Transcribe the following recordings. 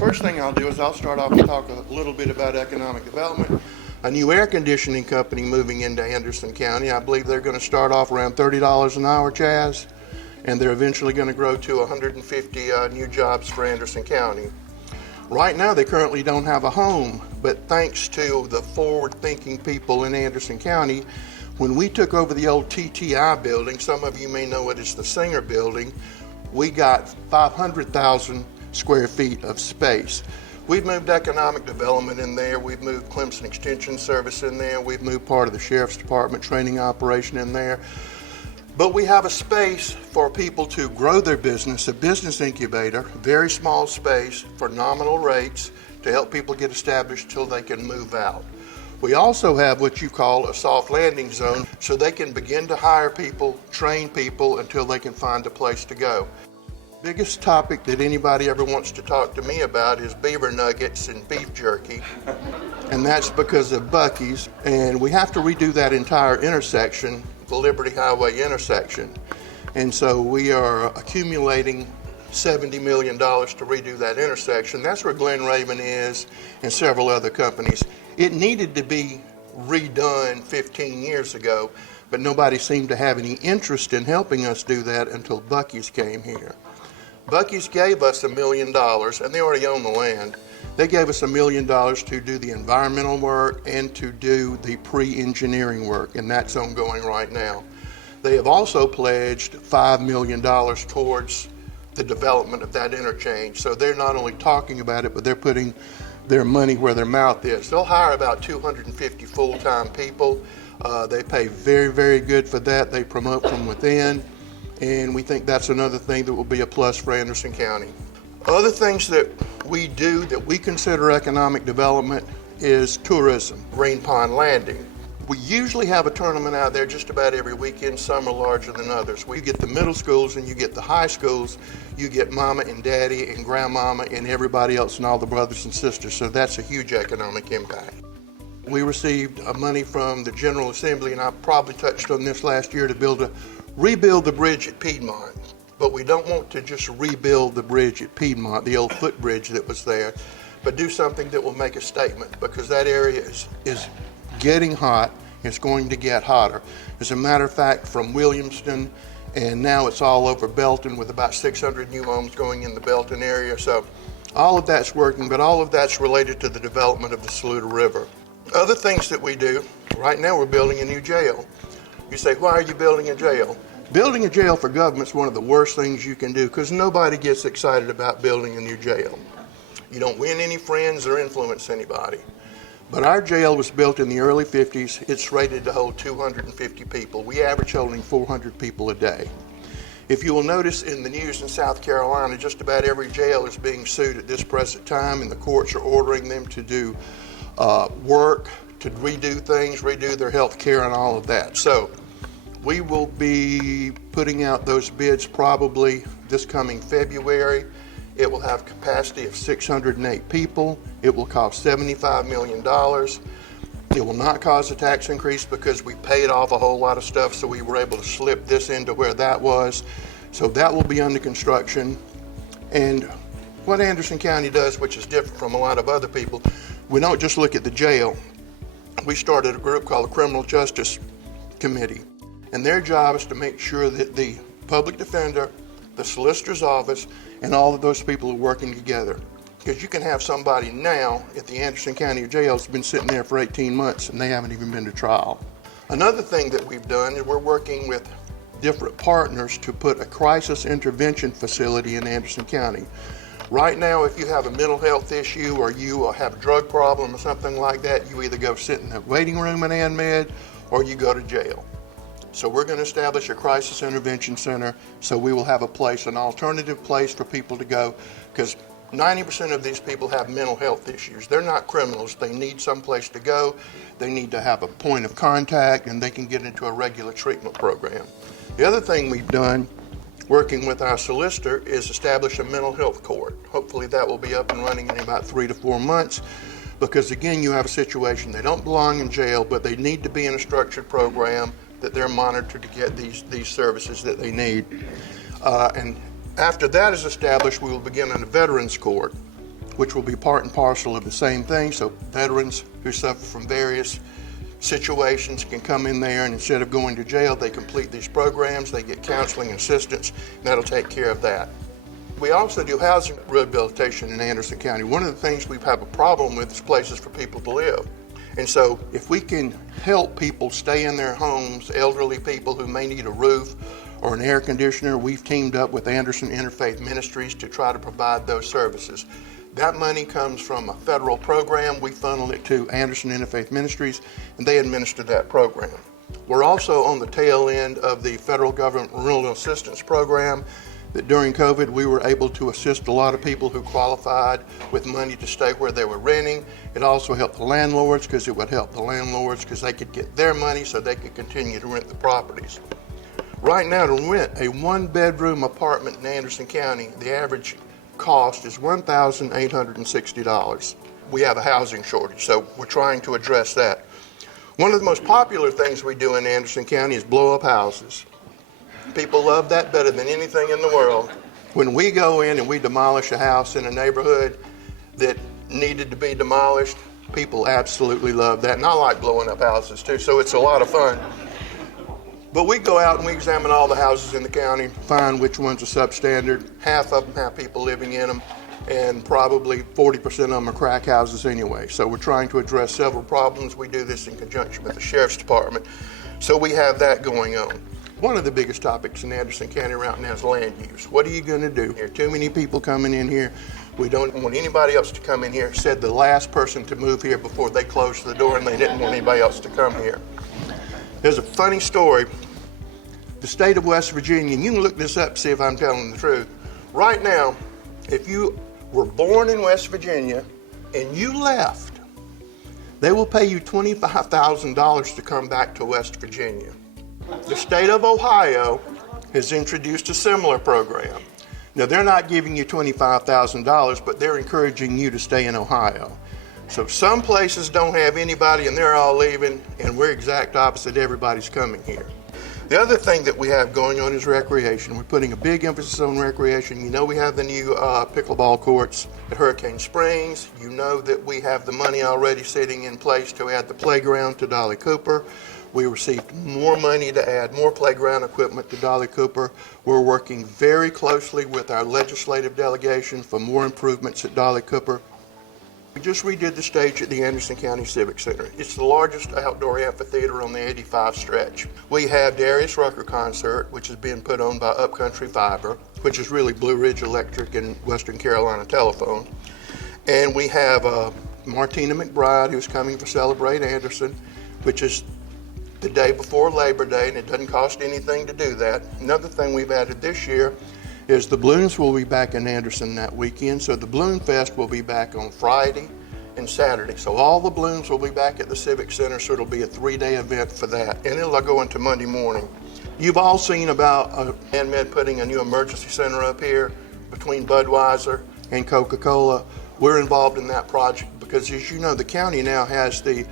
First thing I'll do is I'll start off and talk a little bit about economic development. A new air conditioning company moving into Anderson County. I believe they're going to start off around $30 an hour, Chaz, and they're eventually going to grow to 150 new jobs for Anderson County. Right now they currently don't have a home, but thanks to the forward-thinking people in Anderson County, when we took over the old TTI building, some of you may know it as the Singer building, we got 500,000 square feet of space. We've moved economic development in there, we've moved Clemson Extension Service in there, we've moved part of the Sheriff's Department training operation in there. But we have a space for people to grow their business, a business incubator, very small space for nominal rates to help people get established till they can move out. We also have what you call a soft landing zone, so they can begin to hire people, train people until they can find a place to go. Biggest topic that anybody ever wants to talk to me about is beaver nuggets and beef jerky, and that's because of Buc-ees, and we have to redo that entire intersection, the Liberty Highway intersection, and so we are accumulating $70 million to redo that intersection. That's where Glen Raven is and several other companies. It needed to be redone 15 years ago, but nobody seemed to have any interest in helping us do that until Buc-ees came here. Buc-ees gave us $1 million, and they already own the land. They gave us $1 million to do the environmental work and to do the pre-engineering work, and that's ongoing right now. They have also pledged $5 million towards the development of that interchange. So they're not only talking about it, but they're putting their money where their mouth is. They'll hire about 250 full-time people. They pay very, very good for that. They promote from within. And we think that's another thing that will be a plus for Anderson County. Other things that we do that we consider economic development is tourism, Green Pond Landing. We usually have a tournament out there just about every weekend. Some are larger than others. We get the middle schools and you get the high schools. You get mama and daddy and grandmama and everybody else and all the brothers and sisters. So that's a huge economic impact. We received money from the General Assembly, and I probably touched on this last year, to rebuild the bridge at Piedmont. But we don't want to just rebuild the bridge at Piedmont, the old footbridge that was there, but do something that will make a statement, because that area is getting hot. It's going to get hotter. As a matter of fact, from Williamston, and now it's all over Belton, with about 600 new homes going in the Belton area. So all of that's working, but all of that's related to the development of the Saluda River. Other things that we do, right now we're building a new jail. You say, why are you building a jail? Building a jail for government is one of the worst things you can do, because nobody gets excited about building a new jail. You don't win any friends or influence anybody. But our jail was built in the early 50s. It's rated to hold 250 people. We average holding 400 people a day. If you will notice in the news in South Carolina, just about every jail is being sued at this present time, and the courts are ordering them to do work, to redo things, redo their health care and all of that. So we will be putting out those bids probably this coming February. It will have capacity of 608 people. It will cost $75 million. It will not cause a tax increase because we paid off a whole lot of stuff, so we were able to slip this into where that was. So that will be under construction. And what Anderson County does, which is different from a lot of other people, we don't just look at the jail. We started a group called the Criminal Justice Committee, and their job is to make sure that the public defender, the solicitor's office, and all of those people are working together. Because you can have somebody now at the Anderson County Jail that's been sitting there for 18 months and they haven't even been to trial. Another thing that we've done is we're working with different partners to put a crisis intervention facility in Anderson County. Right now, if you have a mental health issue or you have a drug problem or something like that, you either go sit in the waiting room in ANMED or you go to jail. So we're going to establish a crisis intervention center, so we will have a place, an alternative place for people to go, because 90% of these people have mental health issues. They're not criminals. They need some place to go. They need to have a point of contact, and they can get into a regular treatment program. The other thing we've done, working with our solicitor, is establish a mental health court. Hopefully that will be up and running in about 3 to 4 months, because again, you have a situation, they don't belong in jail, but they need to be in a structured program that they're monitored to get these services that they need. And after that is established, we will begin in a veterans court. which will be part and parcel of the same thing. So veterans who suffer from various situations can come in there, and instead of going to jail, they complete these programs, they get counseling and assistance, and that'll take care of that. We also do housing rehabilitation in Anderson County. One of the things we have a problem with is places for people to live. And so if we can help people stay in their homes, elderly people who may need a roof or an air conditioner, we've teamed up with Anderson Interfaith Ministries to try to provide those services. That money comes from a federal program. We funnel it to Anderson Interfaith Ministries, and they administer that program. We're also on the tail end of the federal government rental assistance program that during COVID we were able to assist a lot of people who qualified with money to stay where they were renting. It also helped the landlords because it would help the landlords because they could get their money so they could continue to rent the properties. Right now, to rent a one-bedroom apartment in Anderson County, the average cost is $1,860. We have a housing shortage, so we're trying to address that. One of the most popular things we do in Anderson County is blow up houses. People love that better than anything in the world. When we go in and we demolish a house in a neighborhood that needed to be demolished, people absolutely love that. And I like blowing up houses too, so it's a lot of fun. But we go out and we examine all the houses in the county, find which ones are substandard. Half of them have people living in them, and probably 40% of them are crack houses anyway. So we're trying to address several problems. We do this in conjunction with the Sheriff's Department. So we have that going on. One of the biggest topics in Anderson County right now is land use. What are you going to do? There are too many people coming in here. We don't want anybody else to come in here. Said the last person to move here before they closed the door, and they didn't want anybody else to come here. There's a funny story. The state of West Virginia, and you can look this up, see if I'm telling the truth. Right now, if you were born in West Virginia and you left, they will pay you $25,000 to come back to West Virginia. The state of Ohio has introduced a similar program. Now, they're not giving you $25,000, but they're encouraging you to stay in Ohio. So some places don't have anybody and they're all leaving, and we're exact opposite. Everybody's coming here. The other thing that we have going on is recreation. We're putting a big emphasis on recreation. You know, we have the new pickleball courts at Hurricane Springs. You know that we have the money already sitting in place to add the playground to Dolly Cooper. We received more money to add more playground equipment to Dolly Cooper. We're working very closely with our legislative delegation for more improvements at Dolly Cooper. We just redid the stage at the Anderson County Civic Center. It's the largest outdoor amphitheater on the 85 stretch. We have Darius Rucker Concert, which is being put on by Upcountry Fiber, which is really Blue Ridge Electric and Western Carolina Telephone. And we have Martina McBride, who's coming to celebrate Anderson, which is the day before Labor Day, and it doesn't cost anything to do that. Another thing we've added this year is the balloons will be back in Anderson that weekend. So the Balloon Fest will be back on Friday and Saturday. So all the balloons will be back at the Civic Center, so it'll be a 3-day event for that. And it'll go into Monday morning. You've all seen about ANMED putting a new emergency center up here between Budweiser and Coca-Cola. We're involved in that project because, as you know, the county now has the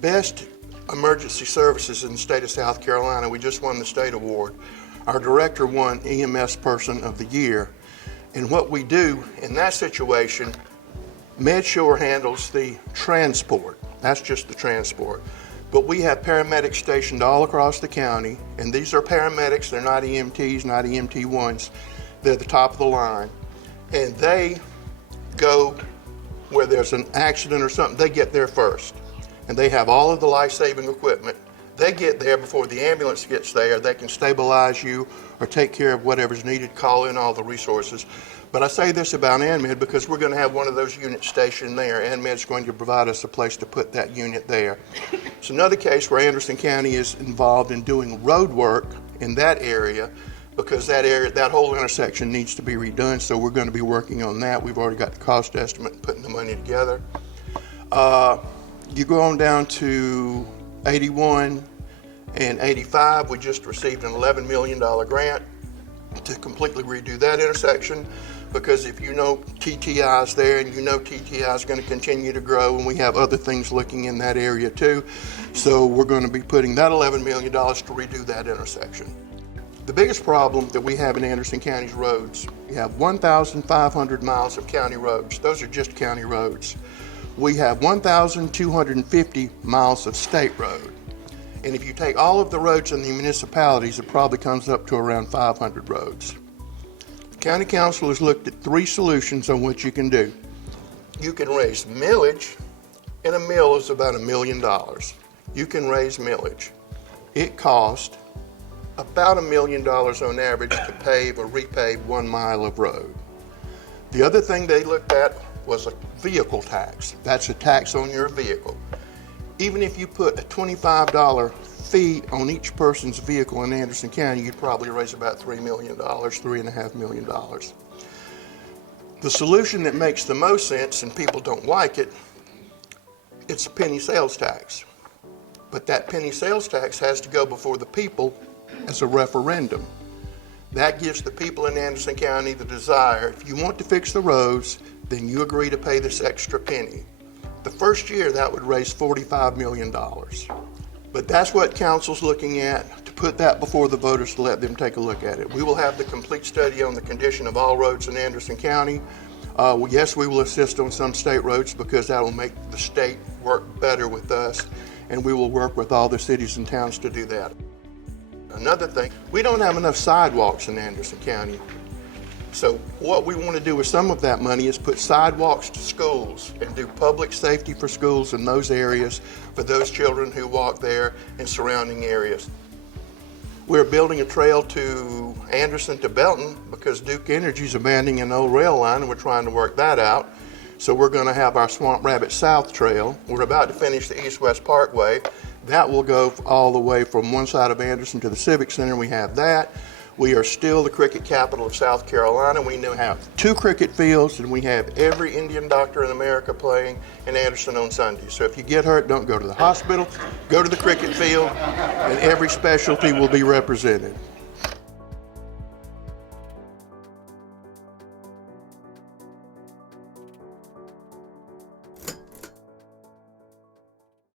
best emergency services in the state of South Carolina. We just won the state award. Our director won EMS Person of the Year. And what we do in that situation, MedSure handles the transport. That's just the transport. But we have paramedics stationed all across the county, and these are paramedics. They're not EMTs, not EMT1s. They're the top of the line. And they go where there's an accident or something, they get there first. And they have all of the life-saving equipment. They get there before the ambulance gets there. They can stabilize you or take care of whatever's needed, call in all the resources. But I say this about ANMED because we're going to have one of those units stationed there. ANMED's going to provide us a place to put that unit there. It's another case where Anderson County is involved in doing road work in that area because that area, that whole intersection needs to be redone. So we're going to be working on that. We've already got the cost estimate and putting the money together. You go on down to 81 and 85, we just received an $11 million grant to completely redo that intersection because if you know TTI is there and you know TTI is going to continue to grow and we have other things looking in that area too. So we're going to be putting that $11 million to redo that intersection. The biggest problem that we have in Anderson County's roads, we have 1,500 miles of county roads. Those are just county roads. We have 1,250 miles of state road. And if you take all of the roads in the municipalities, it probably comes up to around 500 roads. The County Council has looked at 3 solutions on what you can do. You can raise millage, and a mill is about $1 million. You can raise millage. It costs about $1 million on average to pave or repave 1 mile of road. The other thing they looked at was a vehicle tax. That's a tax on your vehicle. Even if you put a $25 fee on each person's vehicle in Anderson County, you'd probably raise about $3 million, $3.5 million. The solution that makes the most sense, and people don't like it, it's a penny sales tax. But that penny sales tax has to go before the people as a referendum. That gives the people in Anderson County the desire, if you want to fix the roads, then you agree to pay this extra penny. The first year that would raise $45 million. But that's what council's looking at, to put that before the voters to let them take a look at it. We will have the complete study on the condition of all roads in Anderson County. Yes, we will assist on some state roads because that will make the state work better with us, and we will work with all the cities and towns to do that. Another thing, we don't have enough sidewalks in Anderson County. So what we want to do with some of that money is put sidewalks to schools and do public safety for schools in those areas for those children who walk there and surrounding areas. We're building a trail to Anderson to Belton because Duke Energy's abandoning an old rail line, and we're trying to work that out. So we're going to have our Swamp Rabbit South Trail. We're about to finish the East-West Parkway. That will go all the way from one side of Anderson to the Civic Center. We have that. We are still the cricket capital of South Carolina. We now have 2 cricket fields, and we have every Indian doctor in America playing in Anderson on Sundays. So if you get hurt, don't go to the hospital, go to the cricket field, and every specialty will be represented.